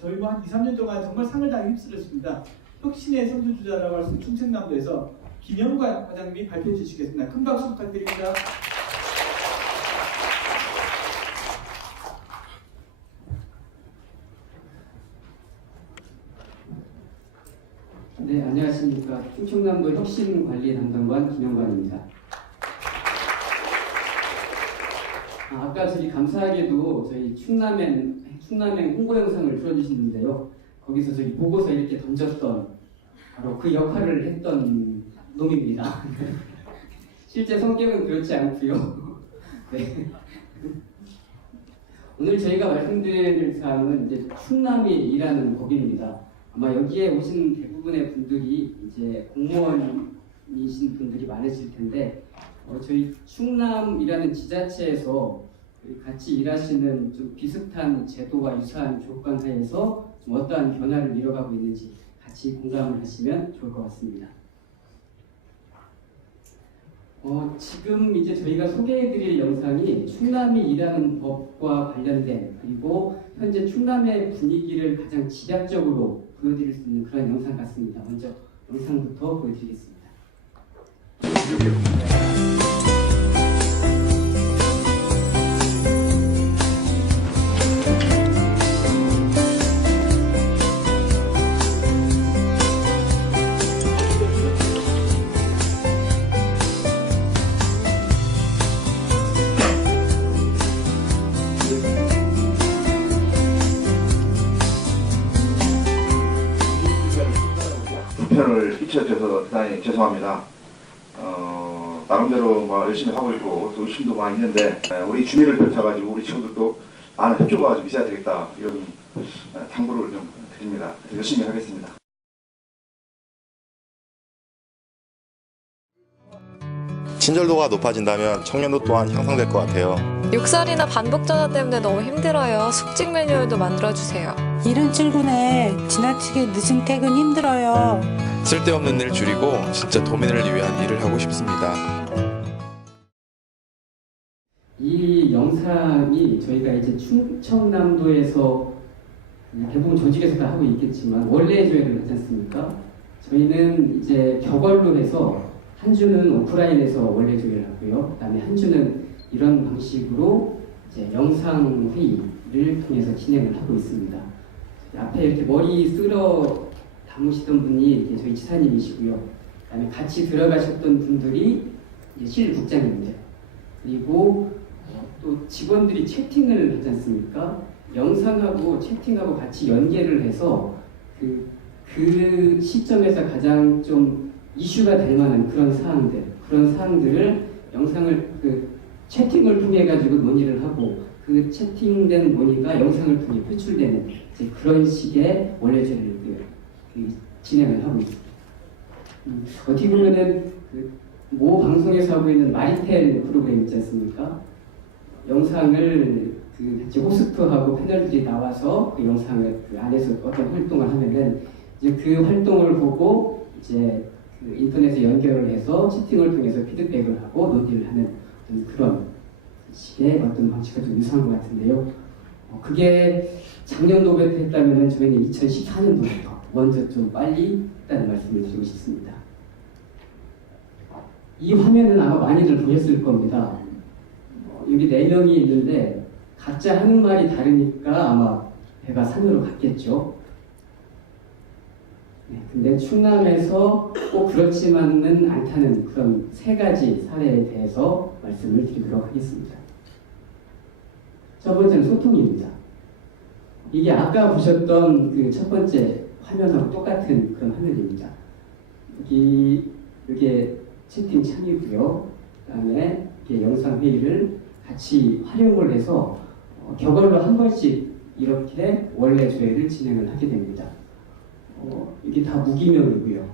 저희 뭐 한 2, 3년 동안 정말 상을 다 휩쓸었습니다. 혁신의 선두주자라고 할 수 있는 충청남도에서 김영관 과장님이 발표해 주시겠습니다. 큰 박수 부탁드립니다. 네, 안녕하십니까. 충청남도 혁신관리 담당관 김영관입니다. 아까 저희 감사하게도 저희 충남행 홍보 영상을 틀어주시는데요. 거기서 저희 보고서 이렇게 던졌던 바로 그 역할을 했던 놈입니다. 실제 성격은 그렇지 않고요. 네. 오늘 저희가 말씀드릴 사항은 이제 충남이라는 법인입니다. 아마 여기에 오신 대부분의 분들이 이제 공무원이신 분들이 많으실 텐데 저희 충남이라는 지자체에서 같이 일하시는 좀 비슷한 제도와 유사한 조건 하에서 좀 어떠한 변화를 이뤄가고 있는지 같이 공감을 하시면 좋을 것 같습니다. 지금 이제 저희가 소개해드릴 영상이 충남이 일하는 법과 관련된 그리고 현재 충남의 분위기를 가장 집약적으로 보여드릴 수 있는 그런 영상 같습니다. 먼저 영상부터 보여드리겠습니다. 불편을 끼쳐줘서 대단히 죄송합니다. 나름대로 뭐 열심히 하고 있고 또 의심도 많이 있는데 우리 주민을 펼쳐가지고 우리 친구들도 많은 협조가 좀 있어야 되겠다 이런 당부를 좀 드립니다. 열심히 하겠습니다. 친절도가 높아진다면 청년도 또한 향상될 것 같아요. 욕설이나 반복 전화 때문에 너무 힘들어요. 숙직 매뉴얼도 만들어주세요. 이른 출근에 지나치게 늦은 퇴근 힘들어요. 쓸데없는 일 줄이고 진짜 도민을 위한 일을 하고 싶습니다. 이 영상이 저희가 이제 충청남도에서 대부분 조직에서 다 하고 있겠지만 원래 조회를 하지 않습니까? 저희는 이제 격언로 해서 한 주는 오프라인에서 원래 조회를 하고요. 그다음에 한 주는 이런 방식으로 이제 영상 회의를 통해서 진행을 하고 있습니다. 앞에 이렇게 머리 쓸어 담으시던 분이 이렇게 저희 지사님이시고요. 그다음에 같이 들어가셨던 분들이 이제 실국장입니다. 그리고 또 직원들이 채팅을 하지 않습니까? 영상하고 채팅하고 같이 연계를 해서 그 시점에서 가장 좀 이슈가 될 만한 그런 사항들을 영상을 채팅을 통해 가지고 논의를 하고 그 채팅된 논의가 영상을 통해 표출되는 이제 그런 식의 원래제를 진행을 하고 있습니다. 어떻게 보면은 모 방송에서 하고 있는 마이텔 프로그램 있지 않습니까? 영상을 이제 호스트하고 패널들이 나와서 그 영상을 그 안에서 어떤 활동을 하면은 이제 그 활동을 보고 이제 인터넷에 연결을 해서 채팅을 통해서 피드백을 하고 논의를 하는 그런 식의 어떤 방식과 좀 유사한 것 같은데요. 그게 작년도부터 했다면 저희는 2014년도부터 먼저 좀 빨리 했다는 말씀을 드리고 싶습니다. 이 화면은 아마 많이들 보셨을 겁니다. 여기 4명이 있는데 각자 하는 말이 다르니까 아마 배가 산으로 갔겠죠. 네, 근데 충남에서 꼭 그렇지만은 않다는 그런 3가지 사례에 대해서 말씀을 드리도록 하겠습니다. 첫 번째는 소통입니다. 이게 아까 보셨던 그 첫 번째 화면하고 똑같은 그런 화면입니다. 이게 채팅 창이고요. 그다음에 이렇게 영상 회의를 같이 활용을 해서 격언로 한 번씩 이렇게 원래 조회를 진행을 하게 됩니다. 이게 다 무기명이고요.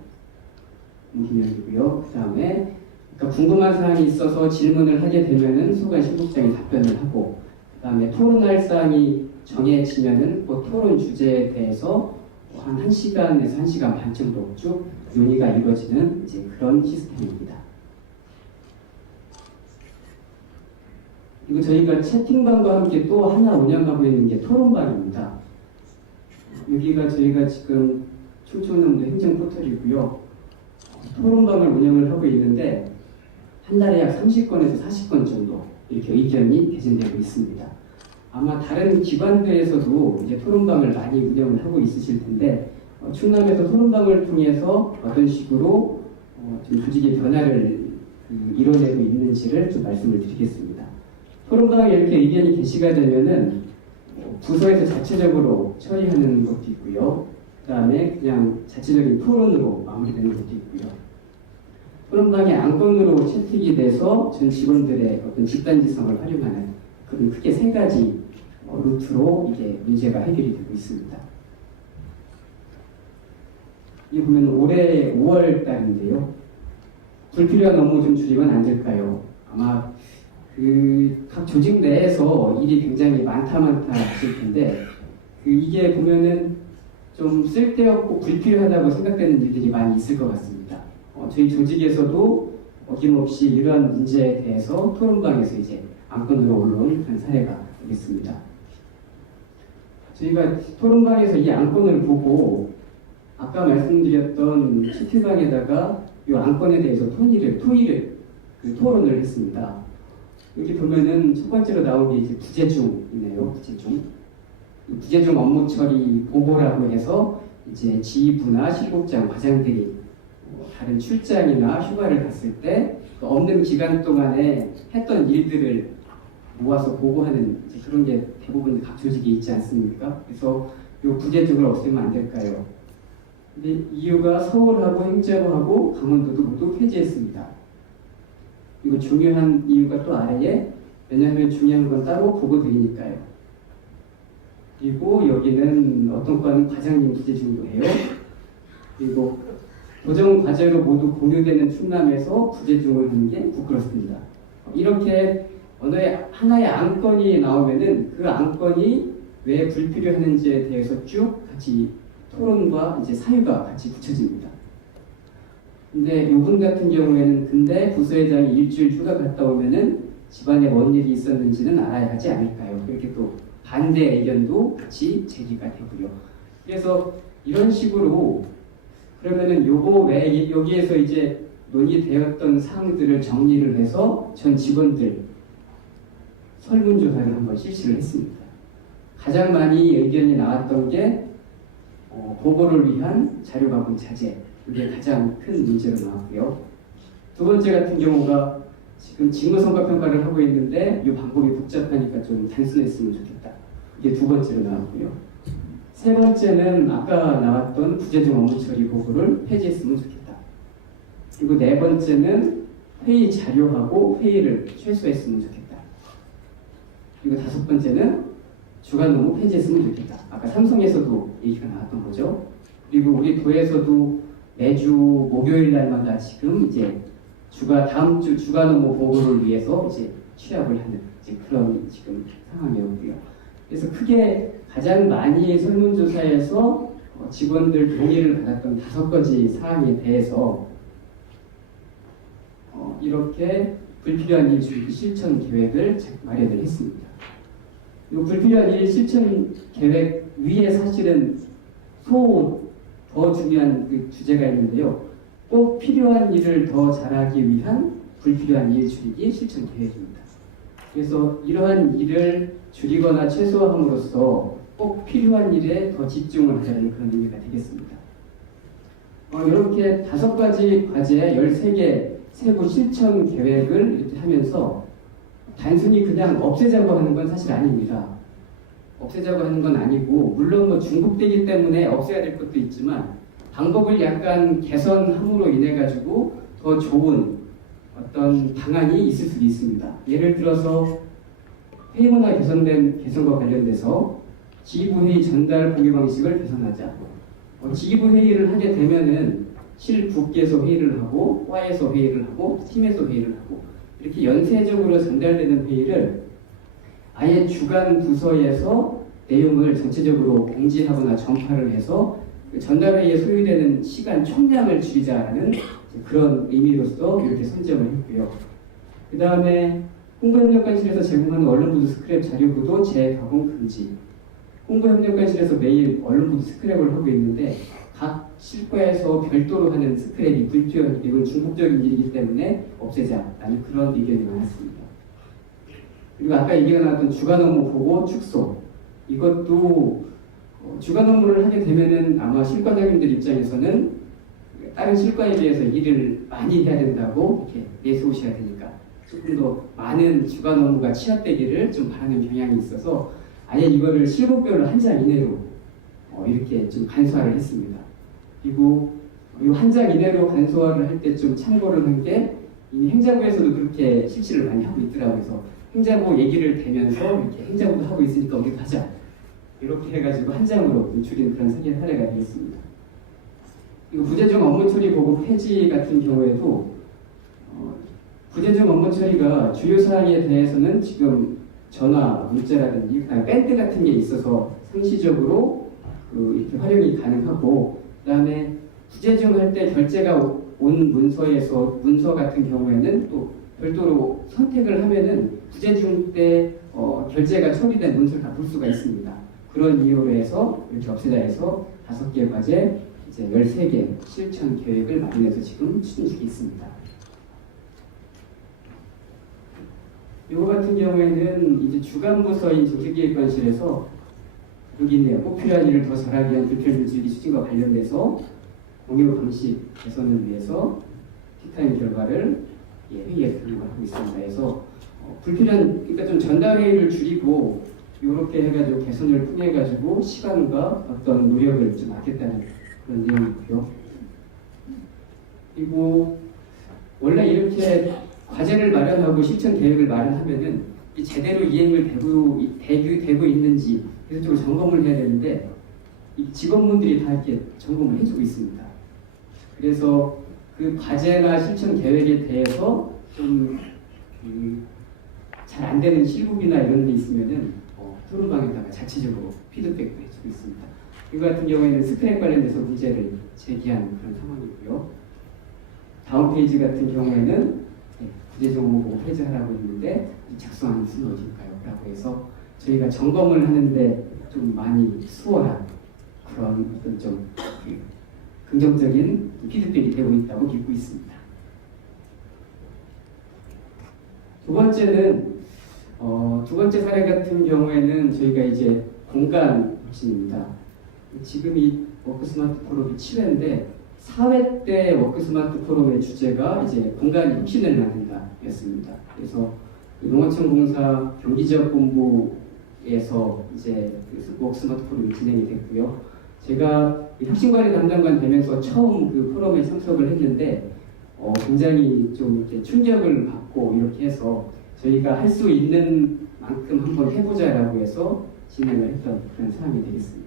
그 다음에 그러니까 궁금한 사항이 있어서 질문을 하게 되면은 소관 실무국장이 답변을 하고, 그 다음에 토론할 사항이 정해지면은 그 토론 주제에 대해서 한 1시간에서 1시간 반 정도 쭉 논의가 이루어지는 이제 그런 시스템입니다. 그리고 저희가 채팅방과 함께 또 하나 운영하고 있는 게 토론방입니다. 여기가 저희가 지금 충청남도 행정포털이고요. 토론방을 운영을 하고 있는데 한 달에 약 30건에서 40건 정도 이렇게 의견이 개진되고 있습니다. 아마 다른 기관들에서도 이제 토론방을 많이 운영을 하고 있으실 텐데 충남에서 토론방을 통해서 어떤 식으로 좀 조직의 변화를 이뤄내고 있는지를 좀 말씀을 드리겠습니다. 토론방에 이렇게 의견이 게시가 되면은 부서에서 자체적으로 처리하는 것도 있고요. 그 다음에 그냥 자체적인 토론으로 마무리되는 것도 있고요. 토론방의 안건으로 채택이 돼서 전 직원들의 어떤 집단지성을 활용하는 그런 크게 세 가지 루트로 이게 문제가 해결이 되고 있습니다. 이 보면 올해 5월 달인데요. 불필요한 업무 좀 줄이면 안 될까요? 아마 각 조직 내에서 일이 굉장히 많다 하실 텐데 이게 보면은 좀 쓸데없고 불필요하다고 생각되는 일들이 많이 있을 것 같습니다. 저희 조직에서도 어김없이 이러한 문제에 대해서 토론방에서 이제 안건으로 올라온 그런 사례가 있습니다. 저희가 토론방에서 이 안건을 보고 아까 말씀드렸던 채팅방에다가 이 안건에 대해서 토론을 했습니다. 여기 보면은 첫 번째로 나온 게 이제 부재중이네요. 부재중 업무 처리 보고라고 해서 이제 지휘부나 실국장, 과장들이 다른 출장이나 휴가를 갔을 때 없는 기간 동안에 했던 일들을 모아서 보고하는 이제 그런 게 대부분 각 조직에 있지 않습니까? 그래서 이 부재중을 없애면 안 될까요? 근데 이유가 서울하고 행자로하고 강원도도 모두 폐지했습니다. 그리고 중요한 이유가 또 아래에 왜냐하면 중요한 건 따로 보고드리니까요. 그리고 여기는 어떤 과는 과장님 부재중도 해요. 그리고 도정 과제로 모두 공유되는 충남에서 부재중을 하는 게 부끄럽습니다. 이렇게 하나의 안건이 나오면은 그 안건이 왜 불필요하는지에 대해서 쭉 같이 토론과 이제 사유가 같이 붙여집니다. 근데 요분 같은 경우에는 근데 부서회장이 일주일 휴가 갔다 오면은 집안에 뭔 일이 있었는지는 알아야 하지 않을까요? 이렇게 또 반대 의견도 같이 제기가 되고요. 그래서 이런 식으로 그러면은 요거 외에 여기에서 이제 논의되었던 사항들을 정리를 해서 전 직원들 설문조사를 한번 실시를 했습니다. 가장 많이 의견이 나왔던 게 보고를 위한 자료가공 자재, 이게 가장 큰 문제로 나왔고요. 두 번째 같은 경우가 지금 직무성과평가를 하고 있는데 이 방법이 복잡하니까 좀 단순했으면 좋겠다. 이게 두 번째로 나왔고요. 세 번째는 아까 나왔던 부재중 업무 처리 보고를 폐지했으면 좋겠다. 그리고 네 번째는 회의 자료하고 회의를 최소했으면 좋겠다. 그리고 다섯 번째는 주간 업무 폐지했으면 좋겠다. 아까 삼성에서도 얘기가 나왔던 거죠. 그리고 우리 도에서도 매주 목요일 날마다 지금 이제 다음 주 주간 업무 보고를 위해서 이제 취합을 하는 이제 그런 지금 상황이었고요. 그래서 크게 가장 많이 설문조사에서 직원들 동의를 받았던 5가지 사항에 대해서 이렇게 불필요한 일 줄이기 실천 계획을 마련을 했습니다. 이 불필요한 일 실천 계획 위에 사실은 더 중요한 그 주제가 있는데요. 꼭 필요한 일을 더 잘하기 위한 불필요한 일 줄이기 실천 계획입니다. 그래서 이러한 일을 줄이거나 최소화함으로써 꼭 필요한 일에 더 집중을 하자는 그런 의미가 되겠습니다. 이렇게 5가지 과제 13개 세부 실천 계획을 이렇게 하면서 단순히 그냥 없애자고 하는 건 사실 아닙니다. 없애자고 하는 건 아니고 물론 뭐 중복되기 때문에 없애야 될 것도 있지만 방법을 약간 개선함으로 인해 가지고 더 좋은 어떤 방안이 있을 수도 있습니다. 예를 들어서 회의 문화 개선과 관련돼서 지휘부 회의 전달 공유 방식을 개선하자. 지휘부 회의를 하게 되면은 실부께서 회의를 하고 과에서 회의를 하고 팀에서 회의를 하고 이렇게 연쇄적으로 전달되는 회의를 아예 주간 부서에서 내용을 전체적으로 공지하거나 전파를 해서 전달회의에 소요되는 시간 총량을 줄이자는 그런 의미로서 이렇게 선정을 했고요. 그 다음에 홍보협력관실에서 제공하는 언론보도 스크랩 자료보도 재가공 금지. 홍보협력관실에서 매일 언론보도 스크랩을 하고 있는데 각 실과에서 별도로 하는 스크랩이 불필요한 이건 중복적인 일이기 때문에 없애자라는 그런 의견이 많았습니다. 그리고 아까 얘기가 나왔던 주간 업무 보고 축소 이것도 주간 업무를 하게 되면은 아마 실과장님들 입장에서는 다른 실과에 비해서 일을 많이 해야 된다고 이렇게 내세우셔야 되니까 조금 더 많은 주간 업무가 취합되기를 좀 바라는 경향이 있어서 아예 이거를 실목별로 한 장 이내로 이렇게 좀 간소화를 했습니다. 그리고 이 한 장 이내로 간소화를 할 때 좀 참고를 한 게 이 행자부에서도 그렇게 실시를 많이 하고 있더라고요. 그래서 행자부 얘기를 대면서 이렇게 행자부도 하고 있으니까 우리도 하자. 이렇게 해가지고 한 장으로 줄인 그런 사례가 되었습니다. 그리고 부재중 업무 처리 보고 폐지 같은 경우에도 부재중 업무 처리가 주요 사항에 대해서는 지금 전화, 문자라든지 밴드 같은 게 있어서 상시적으로 이렇게 활용이 가능하고 그다음에 부재중 할 때 결제가 온 문서 같은 경우에는 또 별도로 선택을 하면은 부재중 때 결제가 처리된 문서를 다 볼 수가 있습니다. 그런 이유로 해서 이렇게 없애자 해서 5개 과제 이제 13개 실천 계획을 마련해서 지금 추진 중에 있습니다. 이거 같은 경우에는 이제 주간 부서인 조직기획관실에서 여기 있네요. 꼭 필요한 일을 더 잘하기 위한 불편물질기 추진과 관련돼서 공유 방식 개선을 위해서 티타임 결과를 회의에 공유하고 있습니다. 그래서 불필요한 그러니까 좀 전달 회의를 줄이고 이렇게 해가지고 개선을 통해가지고 시간과 어떤 노력을 좀 아꼈다는 그런 내용이고요. 그리고 원래 이렇게 과제를 마련하고 실천 계획을 마련하면은 제대로 이행을 되고 있는지 계속적으로 점검을 해야 되는데 이 직원분들이 다 이렇게 점검을 해주고 있습니다. 그래서 그 과제나 실천 계획에 대해서 좀 잘 안 되는 실국이나 이런 게 있으면은 토론방에다가 자체적으로 피드백도 해주고 있습니다. 이거 같은 경우에는 스크랩 관련돼서 문제를 제기한 그런 상황이고요. 다음 페이지 같은 경우에는 부재중 업무 보고 폐지하라고 했는데 작성하는 순위 어딜까요? 라고 해서 저희가 점검을 하는데 좀 많이 수월한 그런 어떤 좀 긍정적인 피드백이 되고 있다고 믿고 있습니다. 두 번째 사례 같은 경우에는 저희가 이제 공간 혁신입니다. 지금 이 워크스마트 포럼이 7회인데 4회 때 워크스마트 포럼의 주제가 이제 공간 혁신을 만든다였습니다. 그래서 농어촌 공사 경기지역본부에서 이제 워크스마트 포럼이 진행이 됐고요. 제가 혁신관리 담당관 되면서 처음 그 포럼에 참석을 했는데 굉장히 좀 이렇게 충격을 받고 이렇게 해서 저희가 할 수 있는 만큼 한번 해보자라고 해서 진행을 했던 그런 상황이 되겠습니다.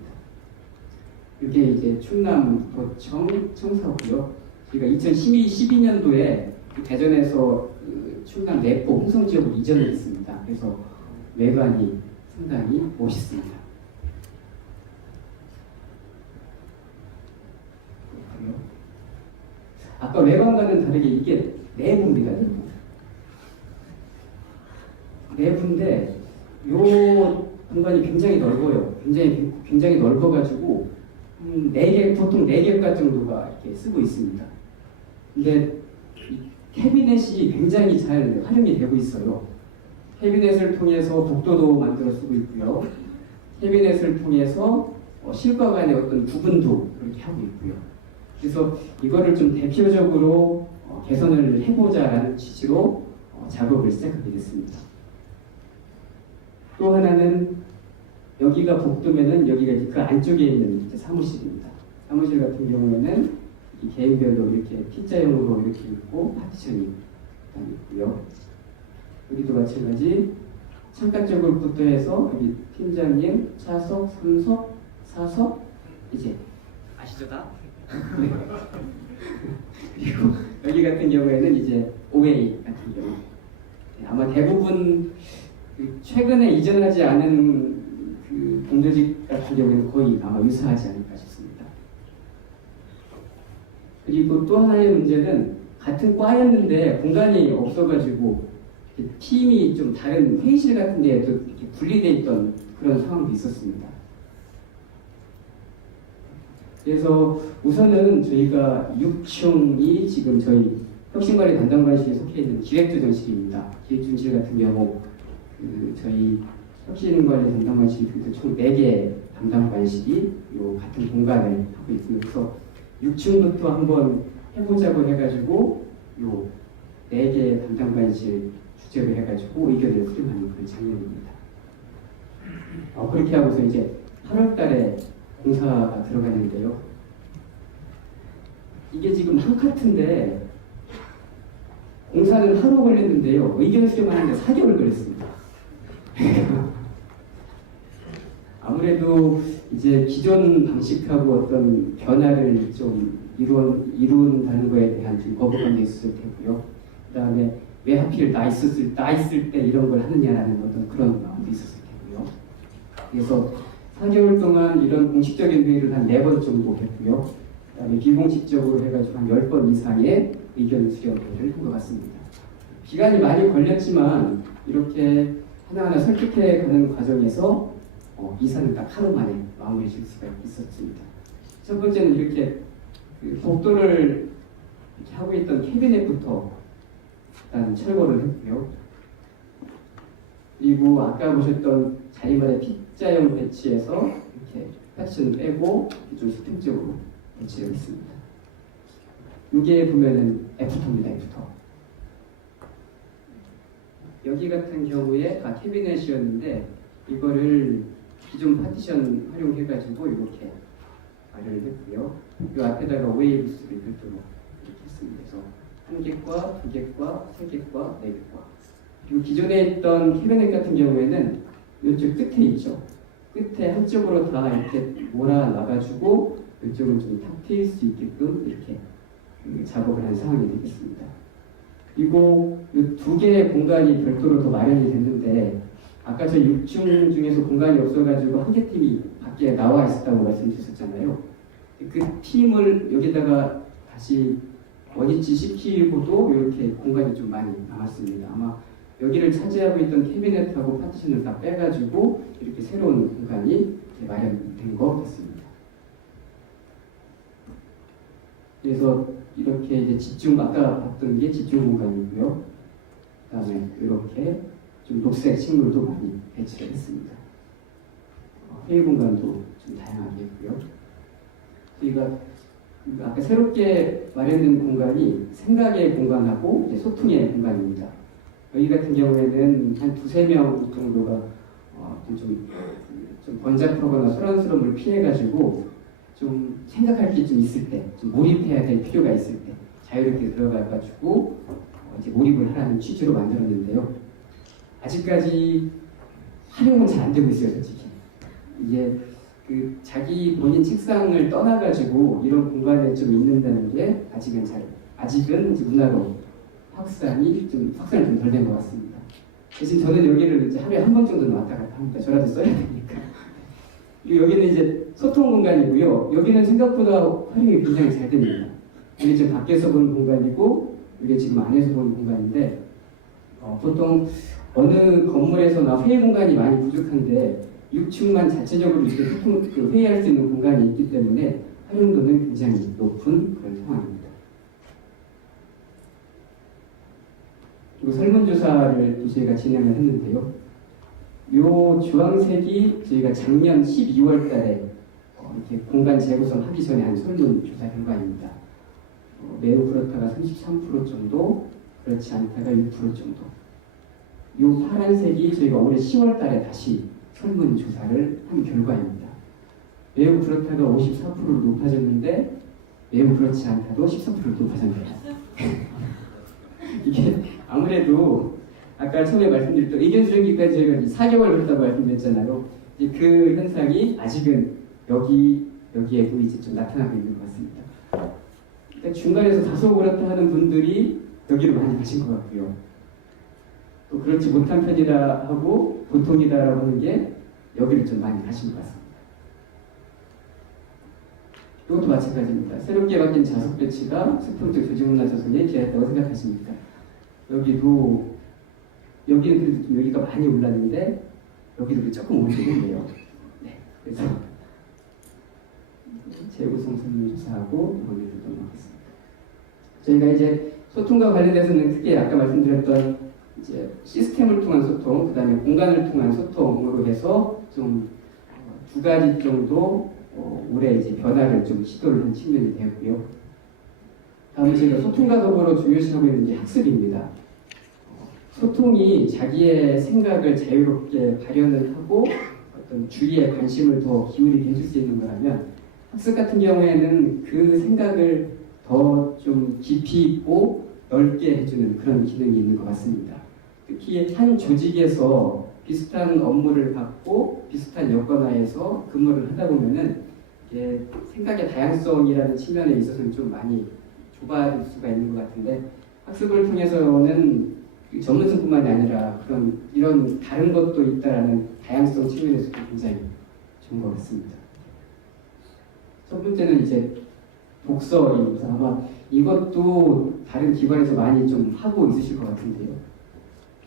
이게 이제 충남도청 청사고요. 저희가 2012년도에 대전에서 충남 내포 홍성 지역으로 이전을 했습니다. 그래서 외관이 상당히 멋있습니다. 아까 외관과는 다르게 이게 내부입니다. 내부인데 요 공간이 굉장히 넓어요. 굉장히 넓어가지고 보통 4개가 정도가 이렇게 쓰고 있습니다. 근데 이 캐비넷이 굉장히 잘 활용이 되고 있어요. 캐비넷을 통해서 복도도 만들어 쓰고 있고요. 캐비넷을 통해서 실과 간의 어떤 구분도 그렇게 하고 있고요. 그래서 이거를 좀 대표적으로 개선을 해보자라는 취지로 작업을 시작하게 됐습니다. 또 하나는 여기가 복도면은 여기가 그 안쪽에 있는 사무실입니다. 사무실 같은 경우에는 이 개인별로 이렇게 T자형으로 이렇게 있고 파티션이 있고요. 여기도 마찬가지 창가 쪽으로부터 해서 여기 팀장님, 차석, 3석, 4석 이제 아시죠 다? 네. 그리고 여기 같은 경우에는 이제 OA 같은 경우 아마 대부분 최근에 이전하지 않은 그 공조직 같은 경우에는 거의 아마 유사하지 않을까 싶습니다. 그리고 또 하나의 문제는 같은 과였는데 공간이 없어가지고 팀이 좀 다른 회의실 같은 데에도 이렇게 분리되어 있던 그런 상황도 있었습니다. 그래서 우선은 저희가 6층이 지금 저희 혁신관리 담당관실에 속해 있는 기획조정실입니다. 기획조정실 같은 경우 저희 혁신관리 담당관실이 총 4개 담당관실이 요 같은 공간을 하고 있고요. 그래서 6층부터 한번 해보자고 해가지고 요 4개 담당관실 주제로 해가지고 의견을 수렴하는 그런 장면입니다. 그렇게 하고서 이제 8월 달에 공사가 들어갔는데요. 이게 지금 한 카트인데 공사는 하루 걸렸는데요. 의견 수렴하는데 4개월 걸렸습니다. 아무래도 이제 기존 방식하고 어떤 변화를 좀 이룬다는 거에 대한 좀 거부감도 있을 테고요. 그 다음에 왜 하필 나 있을 때 이런 걸 하느냐라는 어떤 그런 마음도 있었을 테고요. 그래서 4개월 동안 이런 공식적인 회의를 한 4번 정도 했고요. 그 다음에 비공식적으로 해가지고 한 10번 이상의 의견 수렴회를 한 것 같습니다. 기간이 많이 걸렸지만 이렇게 하나하나 설득해 가는 과정에서 이사는 딱 하루 만에 마무리 질 수가 있었습니다. 첫 번째는 이렇게 복도를 이렇게 하고 있던 캐비넷부터 일단 철거를 했고요. 그리고 아까 보셨던 자리마다 P자형 배치해서 이렇게 패치는 빼고 좀 수평적으로 배치를 했습니다. 이게 보면은 F터입니다. F터. 여기 같은 경우에 다 캐비넷이었는데 이거를 기존 파티션 활용해가지고 이렇게 마련을 했고요. 이 앞에다가 웨이브스를 별도로 이렇게 했습니다. 그래서 1개과, 2개과, 3개과, 4개과. 그리고 기존에 있던 캐비넷 같은 경우에는 이쪽 끝에 있죠. 끝에 한쪽으로 다 이렇게 몰아놔가지고 이쪽은 좀 탁 트일 수 있게끔 이렇게 작업을 한 상황이 되겠습니다. 그리고 이 2개의 공간이 별도로 더 마련이 됐는데 아까 저 6층 중에서 공간이 없어가지고 한 개 팀이 밖에 나와 있었다고 말씀드렸었잖아요. 그 팀을 여기다가 다시 원위치 시키고도 이렇게 공간이 좀 많이 남았습니다. 아마 여기를 차지하고 있던 캐비넷하고 파티션을 다 빼가지고 이렇게 새로운 공간이 이렇게 마련된 것 같습니다. 그래서 이렇게 이제 집중, 아까 봤던 게 집중 공간이고요. 그 다음에 이렇게 좀 녹색 식물도 많이 배치를 했습니다. 회의 공간도 좀 다양하게 했고요. 저희가 아까 새롭게 마련된 공간이 생각의 공간하고 이제 소통의 공간입니다. 여기 같은 경우에는 한 2~3명 정도가 좀 번잡하거나 소란스러움을 피해가지고 좀 생각할 게 좀 있을 때, 좀 몰입해야 될 필요가 있을 때 자유롭게 들어가가지고 이제 몰입을 하라는 취지로 만들었는데요. 아직까지 활용은 잘 안 되고 있어요, 솔직히. 이게 자기 본인 책상을 떠나가지고 이런 공간에 좀 있는다는 게 아직은 이제 문화로 확산이 좀 덜 된 것 같습니다. 대신 저는 여기를 이제 하루에 한 번 정도는 왔다 갔다 합니다. 저라도 써야 되니까. 그리고 여기는 이제 소통 공간이고요. 여기는 생각보다 활용이 굉장히 잘 됩니다. 이게 지금 밖에서 보는 공간이고 이게 지금 안에서 보는 공간인데 보통 어느 건물에서나 회의 공간이 많이 부족한데 6층만 자체적으로 이렇게 회의할 수 있는 공간이 있기 때문에 활용도는 굉장히 높은 그런 상황입니다. 그리고 설문조사를 저희가 진행을 했는데요. 요 주황색이 저희가 작년 12월 달에 이렇게 공간 재구성 하기 전에 한 설문조사 결과입니다. 매우 그렇다가 33% 정도, 그렇지 않다가 6% 정도. 요 파란색이 저희가 올해 10월 달에 다시 설문조사를 한 결과입니다. 매우 그렇다가 54%로 높아졌는데 매우 그렇지 않다도 13%로 높아졌네요. 이게 아무래도 아까 처음에 말씀드렸던 의견 수렴기까지 저희가 4개월 걸렸다고 말씀드렸잖아요. 그 현상이 아직은 여기에도 이제 좀 나타나고 있는 것 같습니다. 그러니까 중간에서 다소 그렇다 하는 분들이 여기로 많이 가신 것 같고요. 또 그렇지 못한 편이라 하고 보통이다라고 하는 게 여기를 좀 많이 가신 것 같습니다. 이것도 마찬가지입니다. 새롭게 바뀐 좌석 배치가 수평적 조직문화 조성에 기여했다고 생각하십니까? 여기는 그래도 좀 여기가 많이 올랐는데 여기도 조금 올리고 있네요. 네, 그래서 재구성 설문조사하고 이번에도 넘어가겠습니다. 저희가 이제 소통과 관련돼서는 특히 아까 말씀드렸던 이제 시스템을 통한 소통, 그 다음에 공간을 통한 소통으로 해서 좀 두 가지 정도 올해 이제 변화를 좀 시도를 한 측면이 되었고요. 다음 저희가 소통과 더불어 중요시하고 있는 게 학습입니다. 소통이 자기의 생각을 자유롭게 발현을 하고 어떤 주위에 관심을 더 기울이게 해줄 수 있는 거라면 학습 같은 경우에는 그 생각을 더 좀 깊이 있고 넓게 해주는 그런 기능이 있는 것 같습니다. 특히 한 조직에서 비슷한 업무를 받고 비슷한 여건 하에서 근무를 하다 보면은 이게 생각의 다양성이라는 측면에 있어서는 좀 많이 좁아질 수가 있는 것 같은데 학습을 통해서는 전문성뿐만이 아니라 그런 이런 다른 것도 있다라는 다양성 측면에서도 굉장히 좋은 것 같습니다. 첫 번째는 이제 독서입니다. 아마 이것도 다른 기관에서 많이 좀 하고 있으실 것 같은데요.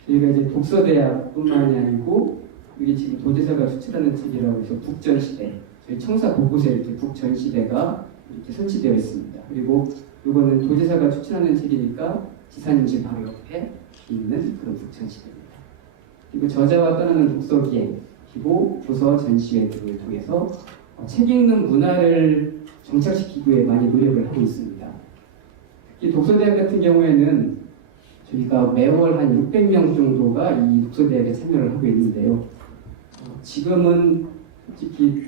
저희가 이제 독서대학뿐만이 아니고 이게 지금 도지사가 추천하는 책이라고 해서 북전시대, 저희 청사 곳곳에 이렇게 북전시대가 이렇게 설치되어 있습니다. 그리고 이거는 도지사가 추천하는 책이니까 지사님 집 바로 옆에 있는 그런 북전시대입니다. 그리고 저자와 떠나는 독서기행, 그리고 도서 전시회 등을 통해서 책 읽는 문화를 정착시키기 위해 많이 노력을 하고 있습니다. 특히 독서대학 같은 경우에는 저희가 매월 한 600명 정도가 이 독서대학에 참여를 하고 있는데요. 지금은 솔직히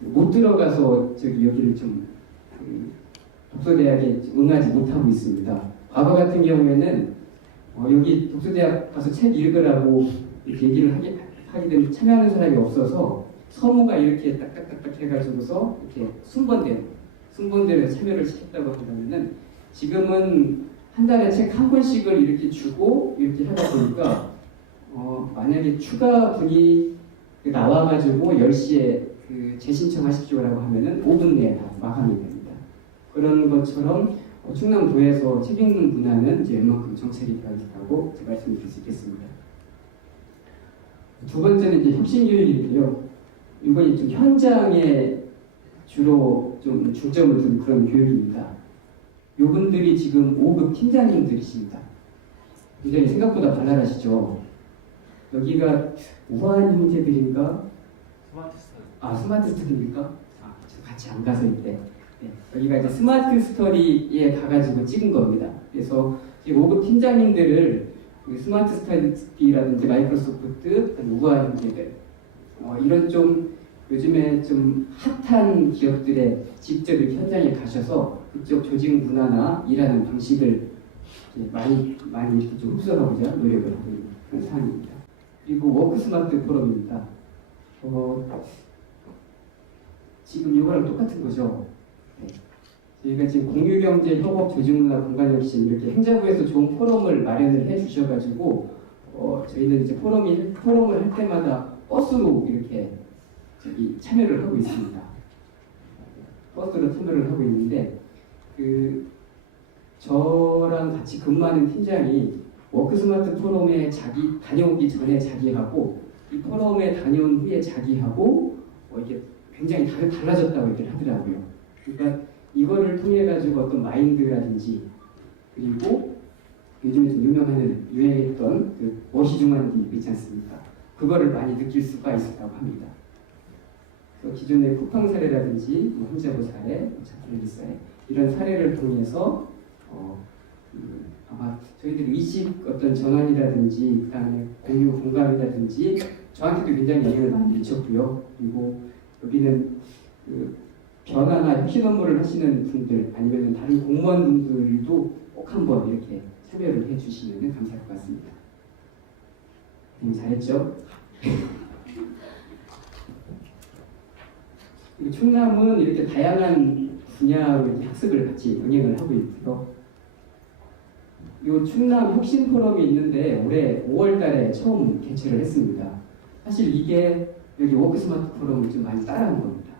못 들어가서 여기를 좀 독서대학에 응하지 못하고 있습니다. 과거 같은 경우에는 여기 독서대학 가서 책 읽으라고 이렇게 얘기를 하게 되면 참여하는 사람이 없어서 서무가 이렇게 딱딱딱딱 해가지고서 이렇게 순번대로 참여를 시켰다고 한다면은 지금은 한 달에 책 한 권씩을 이렇게 주고 이렇게 하다 보니까 만약에 추가 분이 나와가지고 10시에 그 재신청하십시오라고 하면은 5분 내에 다 마감이 됩니다. 그런 것처럼 충남도에서 책 읽는 문화는 이제 웬만큼 정착이 되어 있다고 말씀드릴 수 있겠습니다. 두 번째는 이제 혁신교육인데요. 이건 좀 현장에 주로 좀 중점을 둔 그런 교육입니다. 요분들이 지금 5급 팀장님들이십니다. 굉장히 생각보다 발랄하시죠. 여기가 우아한 형제들인가? 스마트 스터디입니까? 같이 안 가서 이때. 네, 여기가 이제 스마트 스터디에 가가지고 찍은 겁니다. 그래서 지금 5급 팀장님들을 스마트 스터디라든지 마이크로소프트, 우아한 형제들, 이런 좀 요즘에 좀 핫한 기업들의 직접 이렇게 현장에 가셔서 그쪽 조직 문화나 일하는 방식을 많이 이렇게 좀 흡수하고자 노력을 하고 있는 그런 사안입니다. 그리고 워크 스마트 포럼입니다. 지금 이거랑 똑같은 거죠. 네. 저희가 지금 공유경제, 협업, 조직문화, 공간혁신 이렇게 행자부에서 좋은 포럼을 마련을 해주셔가지고 저희는 이제 포럼을 할 때마다 버스로 이렇게 참여를 하고 있습니다. 버스로 참여를 하고 있는데 저랑 같이 근무하는 팀장이 워크스마트 포럼에 다녀오기 전에 자기하고 이 포럼에 다녀온 후에 자기하고 이게 굉장히 달라졌다고 얘기를 하더라고요. 그러니까 이거를 통해 가지고 어떤 마인드라든지 그리고 요즘에 좀 유행했던 그 머시중한 있지 않습니까? 그거를 많이 느낄 수가 있었다고 합니다. 기존의 쿠팡 사례라든지 혼자보 사례, 자필기 사례 이런 사례를 통해서 아마 저희들 의식 어떤 전환이라든지 그다음에 공유 공감이라든지 저한테도 굉장히 영향을 많이 미쳤고요. 그리고 여기는 변화나 혁신 업무를 하시는 분들 아니면 다른 공무원분들도 꼭 한번 이렇게 참여를 해주시면 감사할 것 같습니다. 잘했죠? 충남은 이렇게 다양한 분야로 이렇게 학습을 같이 병행을 하고 있고요. 이 충남 혁신 포럼이 있는데 올해 5월달에 처음 개최를 했습니다. 사실 이게 여기 워크스마트 포럼을 좀 많이 따라한 겁니다.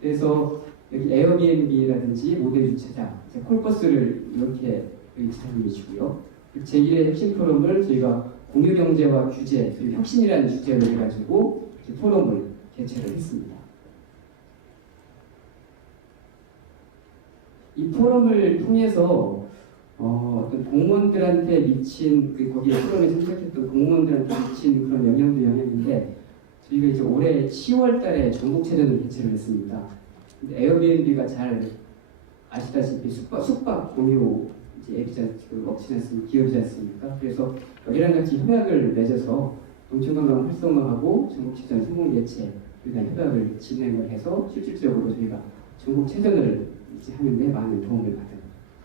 그래서 여기 에어비앤비라든지 모델 주차장, 콜버스를 이렇게 여기 지사님이시고요. 제1회 혁신 포럼을 저희가 공유경제와 규제 그리고 혁신이라는 주제로 해가지고 포럼을 개최를 했습니다. 이 포럼을 통해서 어떤 공무원들한테 미친 거기에 포럼에 참석했던 공무원들한테 미친 그런 영향도 영향인데 저희가 이제 올해 10월달에 전국체전을 개최를 했습니다. 근데 에어비앤비가 잘 아시다시피 숙박 공유 이제 기업이지 않습니까? 그래서 여기랑 같이 협약을 맺어서 농촌관광 활성화하고 전국체전 성공 개최에 대한 협약을 진행을 해서 실질적으로 저희가 전국체전을 이제 하는데 많은 도움을 받은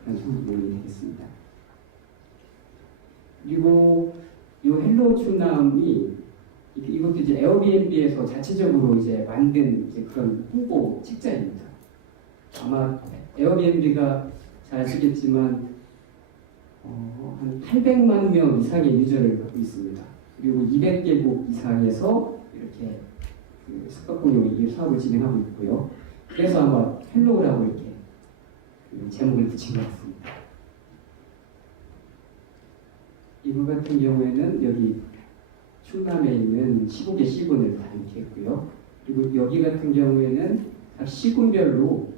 그런 성공이 되겠습니다. 그리고 이 헬로 충남이 이것도 이제 에어비앤비에서 자체적으로 이제 만든 이제 그런 홍보 책자입니다. 아마 에어비앤비가 잘 아시겠지만 한 800만 명 이상의 유저를 갖고 있습니다. 그리고 200개국 이상에서 이렇게 그 숙박공유 이 사업을 진행하고 있고요. 그래서 아마 헬로우라고 이렇게 그 제목을 붙인 것 같습니다. 이거 같은 경우에는 여기 충남에 있는 15개 시군을 다 이렇게 했고요. 그리고 여기 같은 경우에는 각 시군별로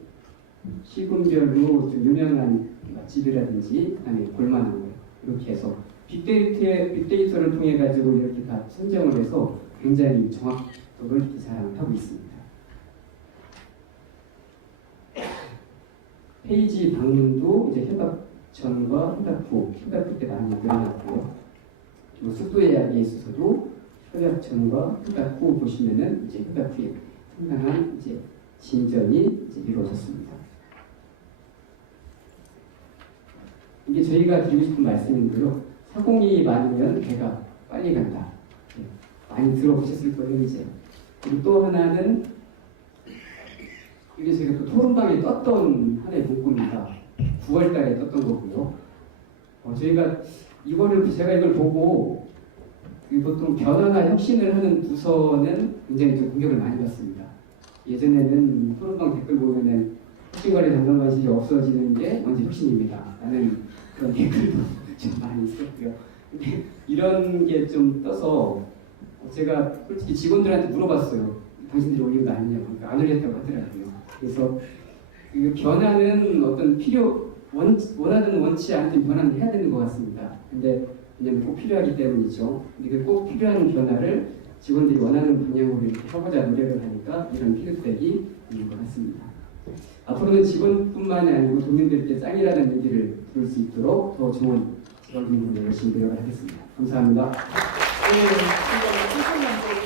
좀 유명한 맛집이라든지 아니 볼만한 거 이렇게 해서 빅데이터를 통해 가지고 이렇게 다 선정을 해서 굉장히 정확도를 이렇게 자랑하고 있습니다. 페이지 방문도 이제 협약 전과 협약 후 때 많이 늘어났고요. 그리고 숙소 예약에 있어서도 협약 전과 협약 후 보시면은 이제 협약 후에 상당한 이제 진전이 이제 이루어졌습니다. 이게 저희가 드리고 싶은 말씀인데요. 사공이 많으면 배가 빨리 간다. 많이 들어보셨을 거예요, 이제. 그리고 또 하나는 이게 저희가 또 토론방에 떴던 하나의 문구입니다. 9월달에 떴던 거고요. 제가 제가 이걸 보고 보통 변화나 혁신을 하는 부서는 굉장히 좀 공격을 많이 받습니다. 예전에는 토론방 댓글 보면은 혁신관리 담당관실이 없어지는 게 먼저 혁신입니다. 라는 그런 댓글도 좀 많이 있었고요. 근데 이런 게 좀 떠서 제가 솔직히 직원들한테 물어봤어요. 당신들이 올린 거 아니냐고. 그러니까 안 올렸다고 하더라고요. 그래서 그 변화는 어떤 원하든 원치 않든 변화는 해야 되는 것 같습니다. 근데 왜냐면 꼭 필요하기 때문이죠. 근데 꼭 필요한 변화를 직원들이 원하는 방향으로 이렇게 해보자 노력을 하니까 이런 피드백이 있는 것 같습니다. 앞으로는 직원뿐만이 아니고 도민들께 짱이라는 얘기를 들을 수 있도록 더 좋은 직원 분들을 열심히 노력을 하겠습니다. 감사합니다. 네, 충남도